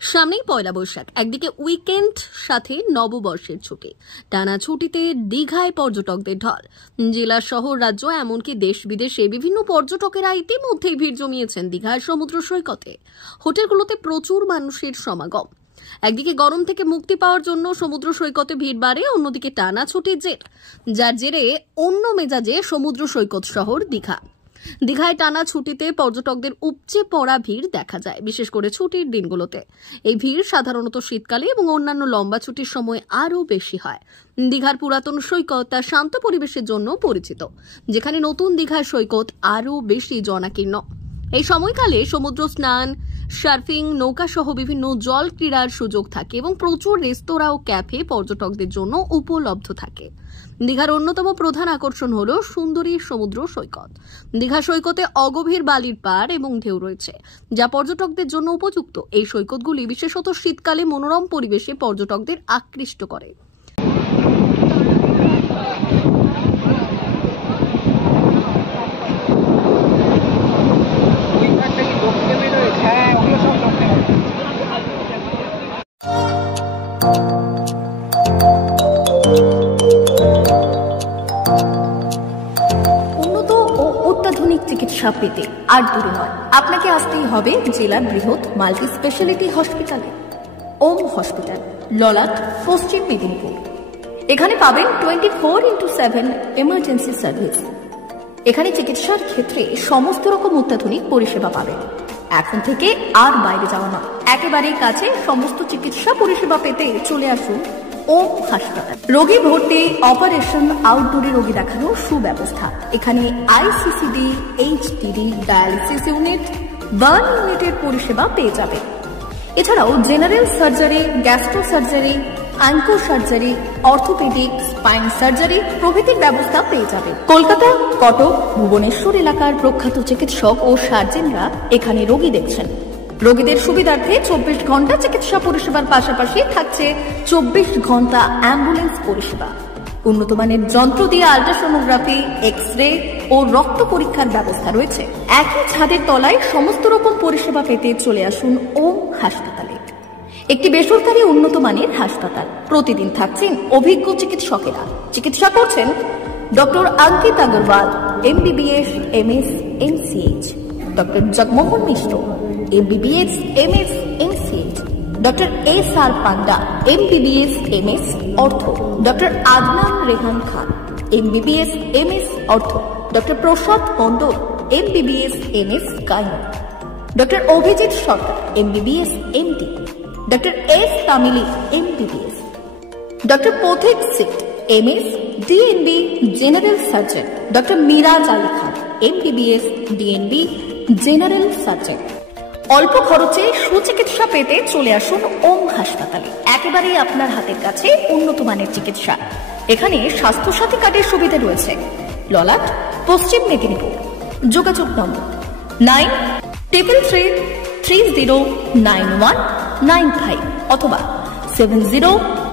সামনেই পয়লা বৈশাখ, একদিকে উইকেন্ড, সাথে নববর্ষের ছুটি। টানা ছুটিতে দীঘায় পর্যটকদের ঢল। জেলা, শহর, রাজ্য, এমনকি দেশ বিদেশে বিভিন্ন পর্যটকেরা ইতিমধ্যেই ভিড় জমিয়েছেন দীঘার সমুদ্র সৈকতে। হোটেলগুলোতে প্রচুর মানুষের সমাগম। একদিকে গরম থেকে মুক্তি পাওয়ার জন্য সমুদ্র সৈকতে ভিড় বাড়ে, অন্যদিকে টানা ছুটির জের, যার জেরে অন্য মেজাজে সমুদ্র সৈকত শহর দীঘা। দীঘায় টানা ছুটিতে পর্যটকদের উপচে পড়া ভিড় দেখা যায়, বিশেষ করে ছুটির দিনগুলোতে। এই ভিড় সাধারণত শীতকালে এবং অন্যান্য লম্বা ছুটির সময় আরও বেশি হয়। দীঘার পুরাতন সৈকত তার শান্ত পরিবেশের জন্য পরিচিত, যেখানে নতুন দীঘার সৈকত আরও বেশি জনাকীর্ণ। এই সময়কালে সমুদ্র স্নান, সার্ফিং, নৌকা সহ বিভিন্ন জল ক্রীড়ার সুযোগ থাকে এবং প্রচুর রেস্তোরাঁ ও ক্যাফে পর্যটকদের জন্য উপলব্ধ থাকে। দীঘার অন্যতম প্রধান আকর্ষণ হল সুন্দরী সমুদ্র সৈকত। দীঘা সৈকতে অগভীর বালির পাড় এবং ঢেউ রয়েছে, যা পর্যটকদের জন্য উপযুক্ত। এই সৈকতগুলি বিশেষত শীতকালে মনোরম পরিবেশে পর্যটকদের আকৃষ্ট করে। উন্নত ও অত্যাধুনিক চিকিৎসা পেতে আর দূরে নয়, আপনাকে আসতেই হবে জেলার বৃহৎ মাল্টি স্পেশালিটি হসপিটালে। ওম হসপিটাল, ললাট, পশ্চিম মেদিনীপুর। এখানে পাবেন 24x7 এমার্জেন্সি সার্ভিস। এখানে চিকিৎসার ক্ষেত্রে সমস্ত রকম অত্যাধুনিক পরিষেবা পাবেন। এখন থেকে আর বাইরে যাওয়া নয়, একেবারেই কাছে সমস্ত চিকিৎসা পরিষেবা পেতে চলে আসুন ওম হাসপাতাল। রোগী ভর্তি, অপারেশন, আউটডোরে রোগী দেখানোর সুব্যবস্থা। এখানে ICCD, HDD, dialysis unit, burn ইউনিটের পরিষেবা পেয়ে যাবেন। এছাড়াও general surgery, gastro surgery, onco surgery, orthopaedic, spine surgery প্রভৃতির ব্যবস্থা পেয়ে যাবে। কলকাতা, কটক, ভুবনেশ্বর এলাকার প্রখ্যাত চিকিৎসক ও সার্জেনরা এখানে রোগী দেখছেন। রোগীদের সুবিধার্থে 24 ঘন্টা চিকিৎসা পরিষেবার পাশাপাশি থাকছে 24 ঘন্টা অ্যাম্বুলেন্স পরিষেবা। উন্নত মানের যন্ত্র দিয়ে আল্ট্রাসোনোগ্রাফি, এক্স-রে ও রক্ত পরীক্ষার ব্যবস্থা রয়েছে। একই ছাদের তলায় সমস্ত রকম পরিষেবা পেতে চলে আসুন ওম হাসপাতালে। একটি বেসরকারি উন্নত মানের হাসপাতাল। প্রতিদিন থাকছেন অভিজ্ঞ চিকিৎসকেরা। চিকিৎসা করছেন doctor Ankit Agarwal, MBBS, MS, MCH, doctor Jagmohan Mishra, MBBS, MS, MCH, doctor SR Panda, MBBS, MS, ortho, doctor Adnan Rehan Khan, MBBS, MS, ortho, doctor Prasad Mondal, MBBS, MS, gynae, doctor Abhijit Sarkar, MBBS, MD, doctor S Tamili, MBBS, doctor Pathik সিট, MS, DNB, general surgeon, doctor Miraj Ali Khan, MBBS, DNB, general surgeon. অল্প খরচে সুচিকিৎসা পেতে চলে আসুন ওম হাসপাতালে। একেবারেই আপনার হাতের কাছে উন্নত মানের চিকিৎসা। এখানে স্বাস্থ্যসাথী কার্ডের সুবিধা রয়েছে। ললাট, পশ্চিম মেদিনীপুর। যোগাযোগ নম্বর 9333309195 অথবা 70